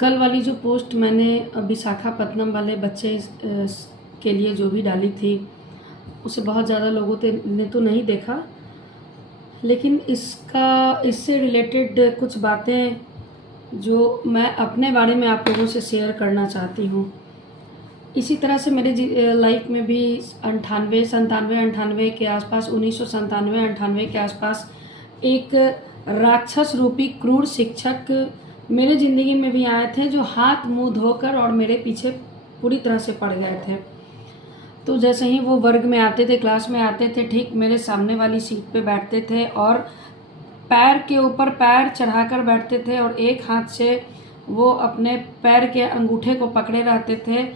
कल वाली जो पोस्ट मैंने विशाखापत्तनम वाले बच्चे के लिए जो भी डाली थी, उसे बहुत ज़्यादा लोगों ने तो नहीं देखा, लेकिन इससे रिलेटेड कुछ बातें जो मैं अपने बारे में आप लोगों से शेयर करना चाहती हूँ। इसी तरह से मेरे लाइफ में भी 98 के आसपास, 1997-98 के आसपास एक राक्षस रूपी क्रूर शिक्षक मेरे ज़िंदगी में भी आए थे, जो हाथ मुंह धोकर और मेरे पीछे पूरी तरह से पड़ गए थे। तो जैसे ही वो वर्ग में आते थे, क्लास में आते थे, ठीक मेरे सामने वाली सीट पे बैठते थे और पैर के ऊपर पैर चढ़ाकर बैठते थे और एक हाथ से वो अपने पैर के अंगूठे को पकड़े रहते थे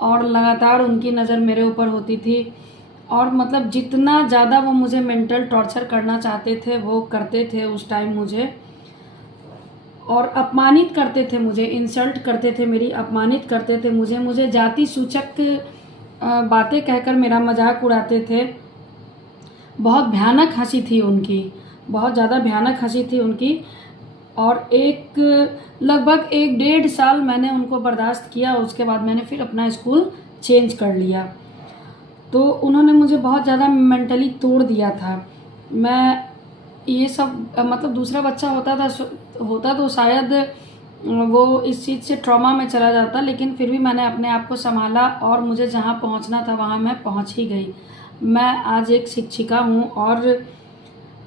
और लगातार उनकी नज़र मेरे ऊपर होती थी। और मतलब जितना ज़्यादा वो मुझे मेंटल टॉर्चर करना चाहते थे वो करते थे उस टाइम मुझे, और अपमानित करते थे मुझे, इंसल्ट करते थे मेरी, अपमानित करते थे मुझे जाति सूचक बातें कहकर मेरा मजाक उड़ाते थे। बहुत भयानक हंसी थी उनकी, बहुत ज़्यादा भयानक हंसी थी उनकी। और लगभग 1-1.5 साल मैंने उनको बर्दाश्त किया। उसके बाद मैंने फिर अपना स्कूल चेंज कर लिया। तो उन्होंने मुझे बहुत ज़्यादा मेंटली तोड़ दिया था। मैं ये सब मतलब दूसरा बच्चा होता तो शायद वो इस चीज़ से ट्रॉमा में चला जाता, लेकिन फिर भी मैंने अपने आप को संभाला और मुझे जहाँ पहुँचना था वहाँ मैं पहुँच ही गई। मैं आज एक शिक्षिका हूँ और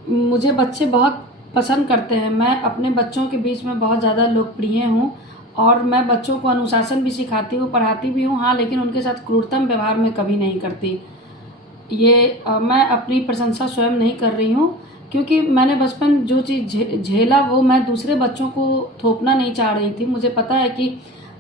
मुझे बच्चे बहुत पसंद करते हैं। मैं अपने बच्चों के बीच में बहुत ज़्यादा लोकप्रिय हूँ और मैं बच्चों को अनुशासन भी सिखाती हूँ, पढ़ाती भी हूँ, हाँ, लेकिन उनके साथ क्रूरतम व्यवहार मैं कभी नहीं करती। मैं अपनी प्रशंसा स्वयं नहीं कर रही हूँ, क्योंकि मैंने बचपन जो चीज़ झेला वो मैं दूसरे बच्चों को थोपना नहीं चाह रही थी। मुझे पता है कि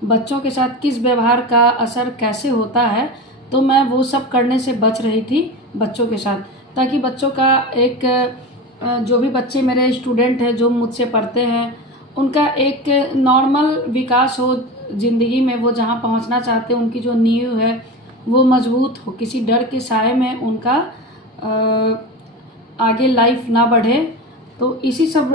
बच्चों के साथ किस व्यवहार का असर कैसे होता है, तो मैं वो सब करने से बच रही थी बच्चों के साथ, ताकि बच्चों का जो भी बच्चे मेरे स्टूडेंट हैं जो मुझसे पढ़ते हैं, उनका एक नॉर्मल विकास हो ज़िंदगी में। वो जहाँ पहुँचना चाहते हैं, उनकी जो नींव है वो मजबूत हो, किसी डर के साए में उनका आगे लाइफ ना बढ़े। तो इसी सब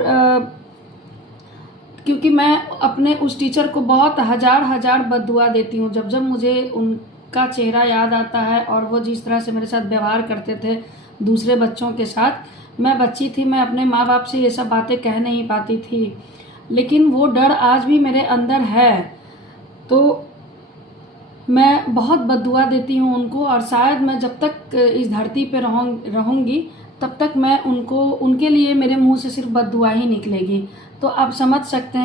क्योंकि मैं अपने उस टीचर को बहुत हज़ार बद्दुआ देती हूँ जब मुझे उनका चेहरा याद आता है और वो जिस तरह से मेरे साथ व्यवहार करते थे दूसरे बच्चों के साथ। मैं बच्ची थी, मैं अपने माँ बाप से ये सब बातें कह नहीं पाती थी, लेकिन वो डर आज भी मेरे अंदर है। तो मैं बहुत बद्दुआ देती हूँ उनको, और शायद मैं जब तक इस धरती पे रहूँगी तब तक मैं उनके लिए मेरे मुंह से सिर्फ बद्दुआ ही निकलेगी। तो आप समझ सकते हैं